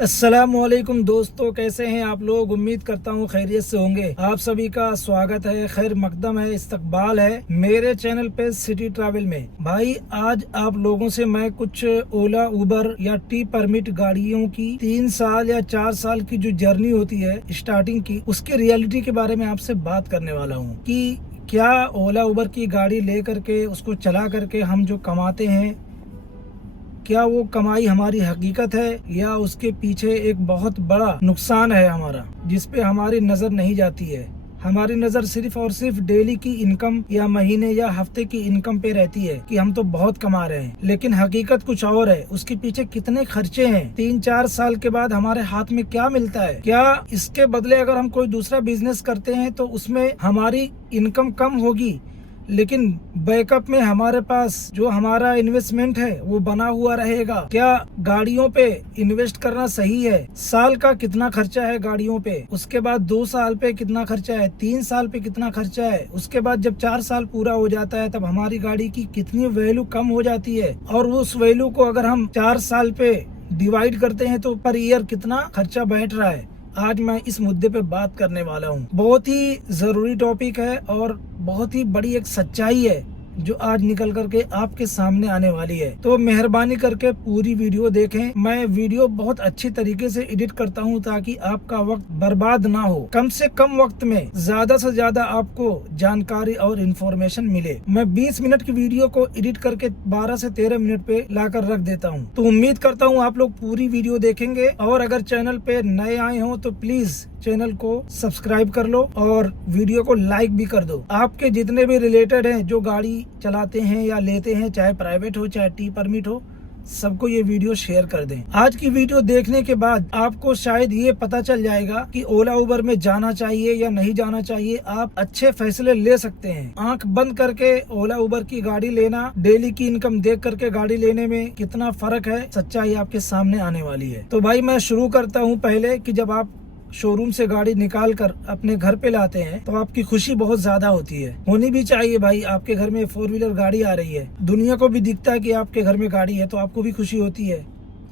अस्सलामुअलैकुम दोस्तों, कैसे हैं आप लोग। उम्मीद करता हूँ खैरियत से होंगे। आप सभी का स्वागत है, खैर मकदम है, इस्तकबाल है मेरे चैनल पे सिटी ट्रैवल में। भाई आज आप लोगों से मैं कुछ ओला उबर या टी परमिट गाड़ियों की 3 साल या 4 साल की जो जर्नी होती है स्टार्टिंग की, उसकी रियलिटी के बारे में आपसे बात करने वाला हूँ कि क्या ओला उबर की गाड़ी ले करके उसको चला करके हम जो कमाते हैं, क्या वो कमाई हमारी हकीकत है या उसके पीछे एक बहुत बड़ा नुकसान है हमारा, जिस पे हमारी नजर नहीं जाती है। हमारी नजर सिर्फ और सिर्फ डेली की इनकम या महीने या हफ्ते की इनकम पे रहती है कि हम तो बहुत कमा रहे हैं, लेकिन हकीकत कुछ और है। उसके पीछे कितने खर्चे हैं, 3-4 साल के बाद हमारे हाथ में क्या मिलता है, क्या इसके बदले अगर हम कोई दूसरा बिजनेस करते हैं तो उसमें हमारी इनकम कम होगी, लेकिन बैकअप में हमारे पास जो हमारा इन्वेस्टमेंट है वो बना हुआ रहेगा। क्या गाड़ियों पे इन्वेस्ट करना सही है? साल का कितना खर्चा है गाड़ियों पे, उसके बाद 2 साल पे कितना खर्चा है, 3 साल पे कितना खर्चा है, उसके बाद जब 4 साल पूरा हो जाता है तब हमारी गाड़ी की कितनी वैल्यू कम हो जाती है, और उस वैल्यू को अगर हम 4 साल पे डिवाइड करते हैं तो पर ईयर कितना खर्चा बैठ रहा है। आज मैं इस मुद्दे पे बात करने वाला हूँ। बहुत ही जरूरी टॉपिक है और बहुत ही बड़ी एक सच्चाई है जो आज निकल करके आपके सामने आने वाली है। तो मेहरबानी करके पूरी वीडियो देखें। मैं वीडियो बहुत अच्छी तरीके से एडिट करता हूँ ताकि आपका वक्त बर्बाद ना हो, कम से कम वक्त में ज्यादा से ज्यादा आपको जानकारी और इन्फॉर्मेशन मिले। मैं 20 मिनट की वीडियो को एडिट करके 12 से 13 मिनट पे लाकर रख देता हूँ। तो उम्मीद करता हूँ आप लोग पूरी वीडियो देखेंगे, और अगर चैनल पे नए आए हो तो प्लीज चैनल को सब्सक्राइब कर लो और वीडियो को लाइक भी कर दो। आपके जितने भी रिलेटेड हैं जो गाड़ी चलाते हैं या लेते हैं, चाहे प्राइवेट हो चाहे टी परमिट हो, सबको ये वीडियो शेयर कर दें। आज की वीडियो देखने के बाद आपको शायद ये पता चल जाएगा कि ओला उबर में जाना चाहिए या नहीं जाना चाहिए। आप अच्छे फैसले ले सकते हैं। आंख बंद करके ओला उबर की गाड़ी लेना, डेली की इनकम देख करके गाड़ी लेने में कितना फर्क है, सच्चाई आपके सामने आने वाली है। तो भाई मैं शुरू करता हूँ पहले कि जब आप शोरूम से गाड़ी निकाल कर अपने घर पे लाते हैं तो आपकी खुशी बहुत ज्यादा होती है, होनी भी चाहिए भाई। आपके घर में 4 व्हीलर गाड़ी आ रही है, दुनिया को भी दिखता है कि आपके घर में गाड़ी है, तो आपको भी खुशी होती है,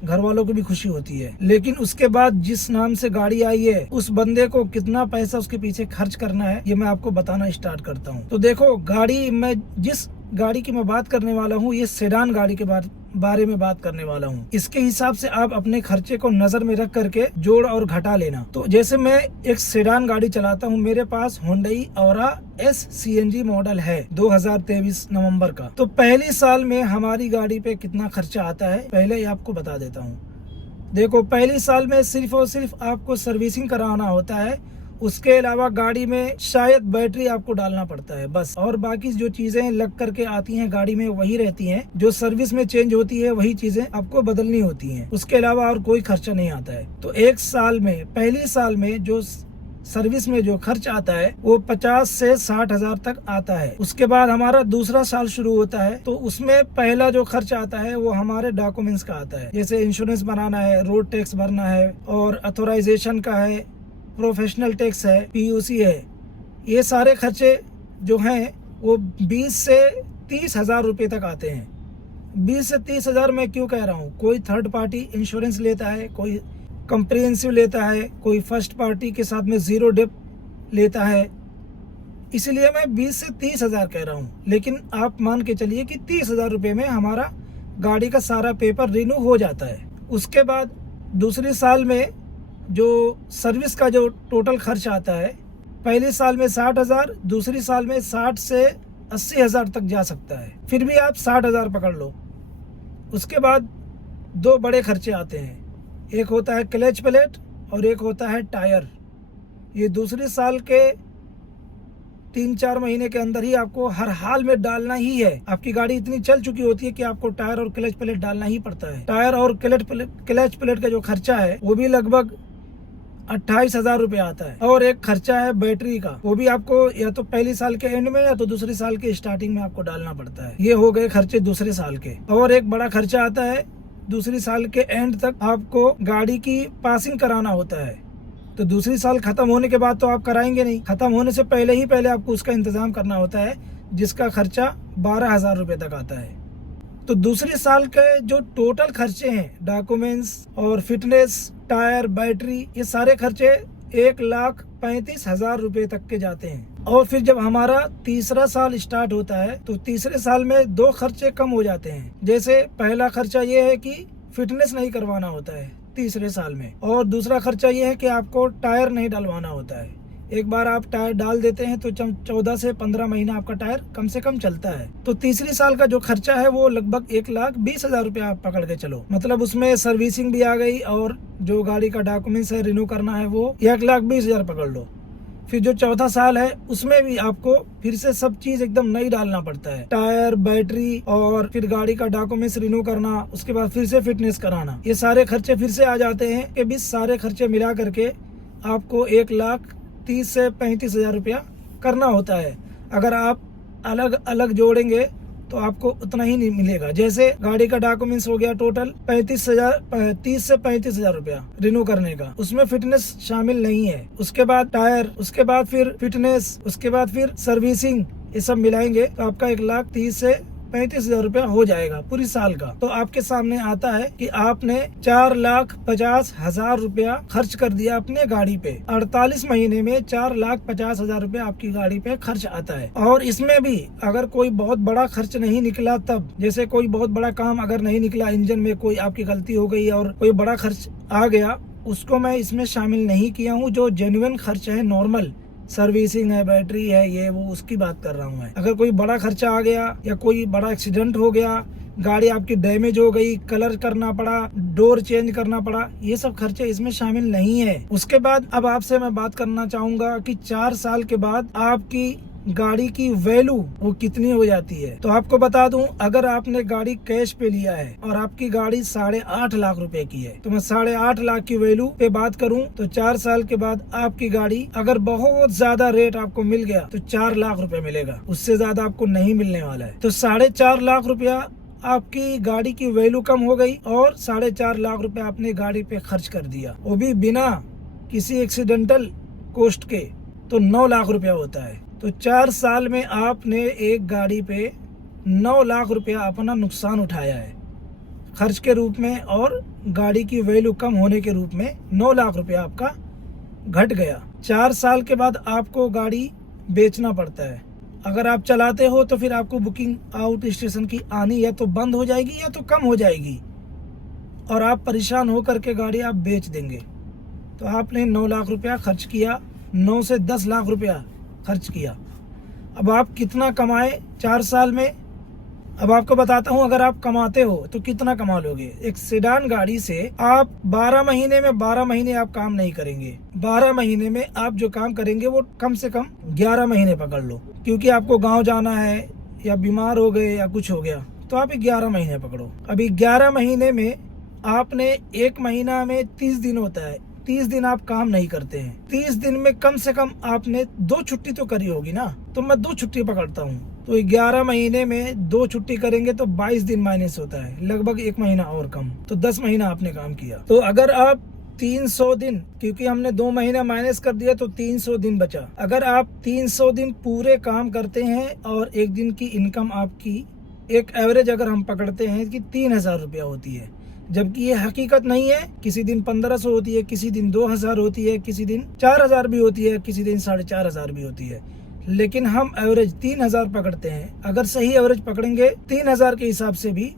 घर वालों को भी खुशी होती है। लेकिन उसके बाद जिस नाम से गाड़ी आई है उस बंदे को कितना पैसा उसके पीछे खर्च करना है, ये मैं आपको बताना स्टार्ट करता हूँ। तो देखो, गाड़ी मैं जिस गाड़ी की मैं बात करने वाला हूँ, ये सेडान गाड़ी के बारे में बात करने वाला हूँ। इसके हिसाब से आप अपने खर्चे को नजर में रख करके जोड़ और घटा लेना। तो जैसे मैं एक सेडान गाड़ी चलाता हूँ, मेरे पास होंडई औरा एस CNG मॉडल है 2023 नवंबर का। तो पहले साल में हमारी गाड़ी पे कितना खर्चा आता है पहले ही आपको बता देता हूँ। देखो, पहले साल में सिर्फ और सिर्फ आपको सर्विसिंग कराना होता है, उसके अलावा गाड़ी में शायद बैटरी आपको डालना पड़ता है बस, और बाकी जो चीजें लग करके आती हैं गाड़ी में वही रहती हैं। जो सर्विस में चेंज होती है वही चीजें आपको बदलनी होती हैं, उसके अलावा और कोई खर्चा नहीं आता है। तो एक साल में, पहले साल में जो सर्विस में जो खर्च आता है वो 50 से 60 हजार तक आता है। उसके बाद हमारा दूसरा साल शुरू होता है, तो उसमें पहला जो खर्च आता है वो हमारे डॉक्यूमेंट्स का आता है, जैसे इंश्योरेंस बनाना है, रोड टैक्स भरना है, और अथोराइजेशन का है, प्रोफेशनल टैक्स है, PUC है। ये सारे खर्चे जो हैं वो 20 से 30 हजार रुपये तक आते हैं। 20 से 30 हजार मैं क्यों कह रहा हूँ, कोई थर्ड पार्टी इंश्योरेंस लेता है, कोई कंप्रिहेंसिव लेता है, कोई फर्स्ट पार्टी के साथ में 0 डिप लेता है, इसलिए मैं 20 से 30 हजार कह रहा हूँ। लेकिन आप मान के चलिए कि 30 हजार रुपये में हमारा गाड़ी का सारा पेपर रिन्यू हो जाता है। उसके बाद दूसरे साल में जो सर्विस का जो टोटल खर्च आता है, पहले साल में 60 हजार, दूसरी साल में 60 से 80 हजार तक जा सकता है, फिर भी आप 60 हजार पकड़ लो। उसके बाद 2 बड़े खर्चे आते हैं, एक होता है क्लच प्लेट और एक होता है टायर। ये दूसरे साल के 3-4 महीने के अंदर ही आपको हर हाल में डालना ही है। आपकी गाड़ी इतनी चल चुकी होती है कि आपको टायर और क्लच प्लेट डालना ही पड़ता है। टायर और क्लच प्लेट का जो खर्चा है वो भी लगभग 28 हजार रुपये आता है। और एक खर्चा है बैटरी का, वो भी आपको या तो पहले साल के एंड में या तो दूसरे साल के स्टार्टिंग में आपको डालना पड़ता है। ये हो गए खर्चे दूसरे साल के। और एक बड़ा खर्चा आता है दूसरी साल के एंड तक, आपको गाड़ी की पासिंग कराना होता है। तो दूसरी साल खत्म होने के बाद तो आप कराएंगे नहीं, खत्म होने से पहले ही पहले आपको उसका इंतजाम करना होता है, जिसका खर्चा 12 हजार रुपये तक आता है। तो दूसरे साल के जो टोटल खर्चे हैं, डॉक्यूमेंट्स और फिटनेस, टायर, बैटरी, ये सारे खर्चे 1,35,000 रुपए तक के जाते हैं। और फिर जब हमारा तीसरा साल स्टार्ट होता है तो तीसरे साल में 2 खर्चे कम हो जाते हैं। जैसे पहला खर्चा ये है कि फिटनेस नहीं करवाना होता है तीसरे साल में, और दूसरा खर्चा ये है कि आपको टायर नहीं डलवाना होता है। एक बार आप टायर डाल देते हैं तो 14 से 15 महीना आपका टायर कम से कम चलता है। तो तीसरी साल का जो खर्चा है वो लगभग 1,20,000 रुपया आप पकड़ के चलो। मतलब उसमें सर्विसिंग भी आ गई और जो गाड़ी का डॉक्यूमेंट्स है, रिन्यू करना है, वो 1,20,000 पकड़ लो। फिर जो चौथा साल है उसमें भी आपको फिर से सब चीज एकदम नई डालना पड़ता है, टायर, बैटरी और फिर गाड़ी का डॉक्यूमेंट्स रिन्यू करना, उसके बाद फिर से फिटनेस कराना। ये सारे खर्चे फिर से आ जाते हैं कि 20 सारे खर्चे मिला करके आपको 1,30,000 से 35,000 रुपया करना होता है। अगर आप अलग अलग जोड़ेंगे तो आपको उतना ही नहीं मिलेगा। जैसे गाड़ी का डॉक्यूमेंट्स हो गया टोटल 30 से 35,000 रुपया रिन्यू करने का, उसमें फिटनेस शामिल नहीं है। उसके बाद टायर, उसके बाद फिर फिटनेस, उसके बाद फिर सर्विसिंग, ये सब मिलाएंगे तो आपका 1,30,000 से 35,000 रुपया हो जाएगा पूरी साल का। तो आपके सामने आता है कि आपने 4,50,000 रुपया खर्च कर दिया अपने गाड़ी पे। 48 महीने में 4,50,000 रुपया आपकी गाड़ी पे खर्च आता है। और इसमें भी अगर कोई बहुत बड़ा खर्च नहीं निकला, तब जैसे कोई बहुत बड़ा काम अगर नहीं निकला, इंजन में कोई आपकी गलती हो गई और कोई बड़ा खर्च आ गया, उसको मैं इसमें शामिल नहीं किया हूँ। जो जेन्युइन खर्च है, नॉर्मल सर्विसिंग है, बैटरी है, ये वो, उसकी बात कर रहा हूँ मैं। अगर कोई बड़ा खर्चा आ गया या कोई बड़ा एक्सीडेंट हो गया, गाड़ी आपकी डैमेज हो गई, कलर करना पड़ा, डोर चेंज करना पड़ा, ये सब खर्चे इसमें शामिल नहीं है। उसके बाद अब आपसे मैं बात करना चाहूंगा कि 4 साल के बाद आपकी गाड़ी की वैल्यू वो कितनी हो जाती है। तो आपको बता दूं, अगर आपने गाड़ी कैश पे लिया है और आपकी गाड़ी 8.5 लाख रुपए की है, तो मैं 8.5 लाख की वैल्यू पे बात करूं तो 4 साल के बाद आपकी गाड़ी अगर बहुत ज्यादा रेट आपको मिल गया तो 4 लाख रुपए मिलेगा, उससे ज्यादा आपको नहीं मिलने वाला है। तो 4.5 लाख रुपया आपकी गाड़ी की वैल्यू कम हो गई और 4.5 लाख रुपए आपने गाड़ी पे खर्च कर दिया, वो भी बिना किसी एक्सीडेंटल कॉस्ट के, तो 9 लाख रुपया होता है। तो 4 साल में आपने एक गाड़ी पे 9 लाख रुपया अपना नुकसान उठाया है खर्च के रूप में, और गाड़ी की वैल्यू कम होने के रूप में 9 लाख रुपया आपका घट गया। 4 साल के बाद आपको गाड़ी बेचना पड़ता है। अगर आप चलाते हो तो फिर आपको बुकिंग आउट स्टेशन की आनी या तो बंद हो जाएगी या तो कम हो जाएगी, और आप परेशान होकर के गाड़ी आप बेच देंगे। तो आपने 9 लाख रुपया खर्च किया, 9 से 10 लाख रुपया खर्च किया। अब आप कितना कमाए 4 साल में, अब आपको बताता हूं। अगर आप कमाते हो तो कितना कमा लोगे। एक सेडान गाड़ी से आप 12 महीने में 12 महीने आप काम नहीं करेंगे। 12 महीने में आप जो काम करेंगे वो कम से कम 11 महीने पकड़ लो, क्योंकि आपको गांव जाना है या बीमार हो गए या कुछ हो गया, तो आप 11 महीने पकड़ो। अभी 11 महीने में आपने 1 महीना में 30 दिन होता है, 30 दिन आप काम नहीं करते हैं। 30 दिन में कम से कम आपने 2 छुट्टी तो करी होगी ना, तो मैं 2 छुट्टी पकड़ता हूँ। तो 11 महीने में 2 छुट्टी करेंगे तो 22 दिन माइनस होता है, लगभग 1 महीना और कम, तो 10 महीना आपने काम किया। तो अगर आप 300 दिन, क्योंकि हमने 2 महीना माइनस कर दिया तो 300 दिन बचा। अगर आप 300 दिन पूरे काम करते हैं और एक दिन की इनकम आपकी एक एवरेज अगर हम पकड़ते हैं कि 3,000 रुपया होती है, जबकि ये हकीकत नहीं है। किसी दिन 1,500 होती है, किसी दिन 2,000 होती है, किसी दिन 4,000 भी होती है, किसी दिन 4,500 भी होती है, लेकिन हम एवरेज 3,000 पकड़ते हैं। अगर सही एवरेज पकड़ेंगे 3,000 के हिसाब से भी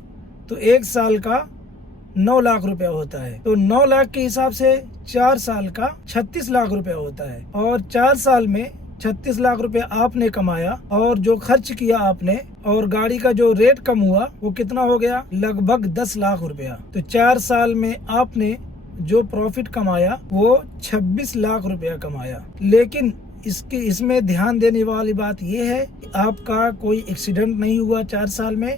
तो 1 साल का 9 लाख रुपया होता है। तो 9 लाख के हिसाब से 4 साल का 36 लाख रुपया होता है, और 4 साल में 36 लाख रुपया आपने कमाया, और जो खर्च किया आपने और गाड़ी का जो रेट कम हुआ वो कितना हो गया, लगभग 10 लाख रुपया। तो 4 साल में आपने जो प्रॉफिट कमाया वो 26 लाख रुपया कमाया। लेकिन इसमें ध्यान देने वाली बात यह है कि आपका कोई एक्सीडेंट नहीं हुआ 4 साल में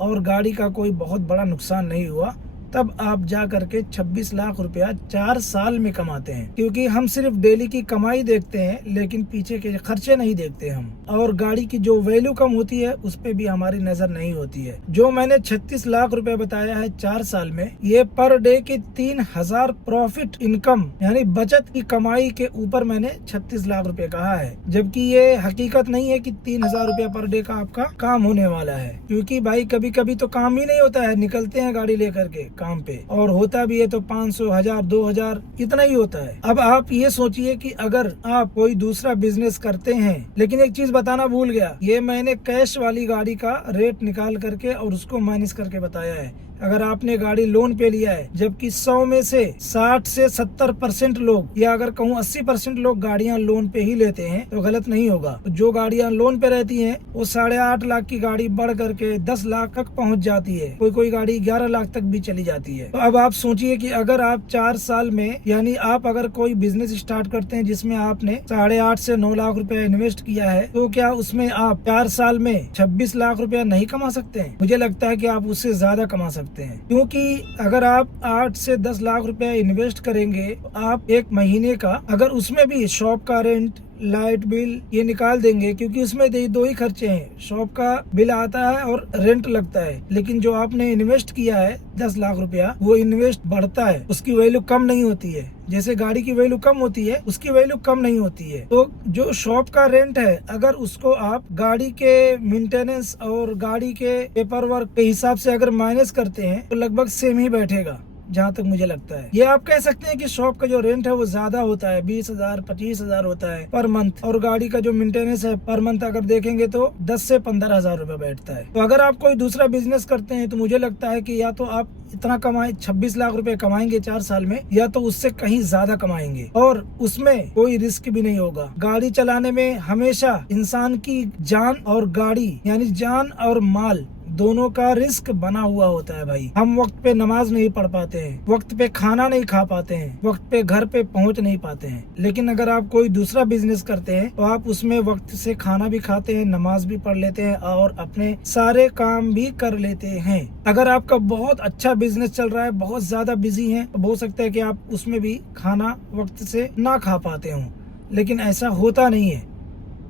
और गाड़ी का कोई बहुत बड़ा नुकसान नहीं हुआ, तब आप जा करके 26 लाख रुपया 4 साल में कमाते हैं। क्योंकि हम सिर्फ डेली की कमाई देखते हैं, लेकिन पीछे के खर्चे नहीं देखते हम। और गाड़ी की जो वैल्यू कम होती है उस पे भी हमारी नजर नहीं होती है। जो मैंने 36 लाख रुपया बताया है 4 साल में, ये पर डे के 3000 प्रॉफिट इनकम यानी बचत की कमाई के ऊपर मैंने 36 लाख रुपए कहा है। जबकि ये हकीकत नहीं है कि 3000 रुपया पर डे का आपका काम होने वाला है। क्योंकि भाई कभी कभी तो काम ही नहीं होता है, निकलते हैं गाड़ी लेकर के काम पे, और होता भी है तो 500, 1000, 2000 इतना ही होता है। अब आप ये सोचिए कि अगर आप कोई दूसरा बिजनेस करते हैं, लेकिन एक चीज बताना भूल गया, ये मैंने कैश वाली गाड़ी का रेट निकाल करके और उसको माइनस करके बताया है। अगर आपने गाड़ी लोन पे लिया है, जबकि 100 में से 60 से 70% लोग, या अगर कहूँ 80% लोग गाड़ियां लोन पे ही लेते हैं, तो गलत नहीं होगा। जो गाड़ियां लोन पे रहती हैं वो 8.5 लाख की गाड़ी बढ़ करके 10 लाख तक पहुंच जाती है। कोई गाड़ी 11 लाख तक भी चली जाती है। तो अब आप सोचिए कि अगर आप 4 साल में, यानी आप अगर कोई बिजनेस स्टार्ट करते हैं जिसमें आपने 8.5 से 9 लाख रुपया इन्वेस्ट किया है, तो क्या उसमें आप 4 साल में 26 लाख रुपया नहीं कमा सकते हैं? मुझे लगता है कि आप उससे ज्यादा कमा सकते हैं। क्योंकि अगर आप 8 से 10 लाख रुपया इन्वेस्ट करेंगे, तो आप एक महीने का, अगर उसमें भी शॉप का रेंट, लाइट बिल ये निकाल देंगे, क्योंकि उसमें दो ही खर्चे हैं, शॉप का बिल आता है और रेंट लगता है। लेकिन जो आपने इन्वेस्ट किया है 10 लाख रुपया, वो इन्वेस्ट बढ़ता है, उसकी वैल्यू कम नहीं होती है। जैसे गाड़ी की वैल्यू कम होती है, उसकी वैल्यू कम नहीं होती है। तो जो शॉप का रेंट है, अगर उसको आप गाड़ी के मेंटेनेंस और गाड़ी के पेपर वर्क के हिसाब से अगर माइनस करते हैं, तो लगभग सेम ही बैठेगा, जहाँ तक मुझे लगता है। ये आप कह सकते हैं कि शॉप का जो रेंट है वो ज्यादा होता है, 20,000, 25,000 होता है पर मंथ, और गाड़ी का जो मेंटेनेंस है पर मंथ अगर देखेंगे तो 10 से 15,000 रुपया बैठता है। तो अगर आप कोई दूसरा बिजनेस करते हैं, तो मुझे लगता है कि या तो आप इतना कमाए 26 लाख रुपए कमाएंगे 4 साल में, या तो उससे कहीं ज्यादा कमाएंगे, और उसमें कोई रिस्क भी नहीं होगा। गाड़ी चलाने में हमेशा इंसान की जान और गाड़ी यानी जान और माल दोनों का रिस्क बना हुआ होता है भाई। हम वक्त पे नमाज नहीं पढ़ पाते हैं, वक्त पे खाना नहीं खा पाते हैं, वक्त पे घर पे पहुंच नहीं पाते हैं। लेकिन अगर आप कोई दूसरा बिजनेस करते हैं, तो आप उसमें वक्त से खाना भी खाते हैं, नमाज भी पढ़ लेते हैं और अपने सारे काम भी कर लेते हैं। अगर आपका बहुत अच्छा बिजनेस चल रहा है, बहुत ज्यादा बिजी है, तो हो सकता है कि आप उसमें भी खाना वक्त से ना खा पाते हो। लेकिन ऐसा होता नहीं है,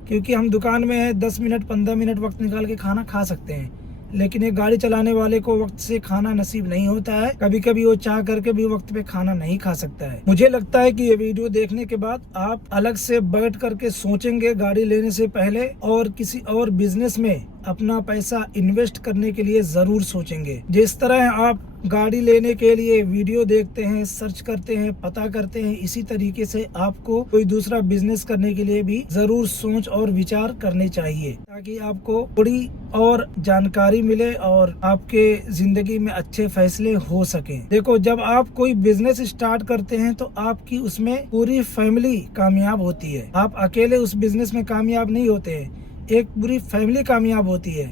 क्योंकि हम दुकान में है, 10 मिनट 15 मिनट वक्त निकाल के खाना खा सकते हैं। लेकिन एक गाड़ी चलाने वाले को वक्त से खाना नसीब नहीं होता है। कभी कभी वो चाह करके भी वक्त पे खाना नहीं खा सकता है। मुझे लगता है कि ये वीडियो देखने के बाद आप अलग से बैठ करके सोचेंगे गाड़ी लेने से पहले, और किसी और बिजनेस में अपना पैसा इन्वेस्ट करने के लिए जरूर सोचेंगे। जिस तरह आप गाड़ी लेने के लिए वीडियो देखते हैं, सर्च करते हैं, पता करते हैं, इसी तरीके से आपको कोई दूसरा बिजनेस करने के लिए भी जरूर सोच और विचार करने चाहिए, ताकि आपको थोड़ी और जानकारी मिले और आपके जिंदगी में अच्छे फैसले हो सके। देखो, जब आप कोई बिजनेस स्टार्ट करते हैं, तो आपकी उसमें पूरी फैमिली कामयाब होती है। आप अकेले उस बिजनेस में कामयाब नहीं होते हैं, एक पूरी फैमिली कामयाब होती है।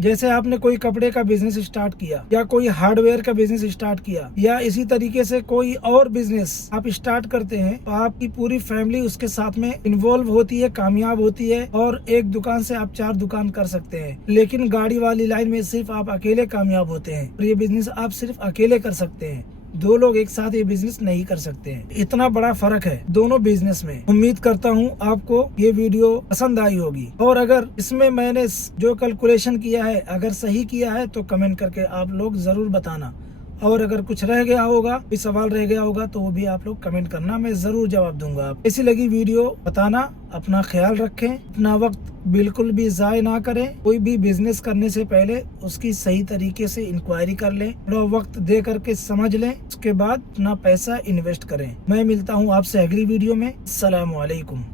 जैसे आपने कोई कपड़े का बिजनेस स्टार्ट किया, या कोई हार्डवेयर का बिजनेस स्टार्ट किया, या इसी तरीके से कोई और बिजनेस आप स्टार्ट करते हैं, तो आपकी पूरी फैमिली उसके साथ में इन्वॉल्व होती है, कामयाब होती है, और एक दुकान से आप 4 दुकान कर सकते हैं। लेकिन गाड़ी वाली लाइन में सिर्फ आप अकेले कामयाब होते हैं, और ये बिजनेस आप सिर्फ अकेले कर सकते हैं। 2 लोग एक साथ ये बिजनेस नहीं कर सकते हैं। इतना बड़ा फर्क है दोनों बिजनेस में। उम्मीद करता हूँ आपको ये वीडियो पसंद आई होगी, और अगर इसमें मैंने जो कैलकुलेशन किया है अगर सही किया है, तो कमेंट करके आप लोग जरूर बताना। और अगर कुछ रह गया होगा, कोई सवाल रह गया होगा, तो वो भी आप लोग कमेंट करना, मैं जरूर जवाब दूंगा। आप कैसी लगी वीडियो बताना। अपना ख्याल रखें, अपना वक्त बिल्कुल भी जाय ना करें। कोई भी बिजनेस करने से पहले उसकी सही तरीके से इंक्वायरी कर लें, थोड़ा वक्त दे करके समझ लें, उसके बाद अपना पैसा इन्वेस्ट करें। मैं मिलता हूँ आपसे अगली वीडियो में। अस्सलाम वालेकुम।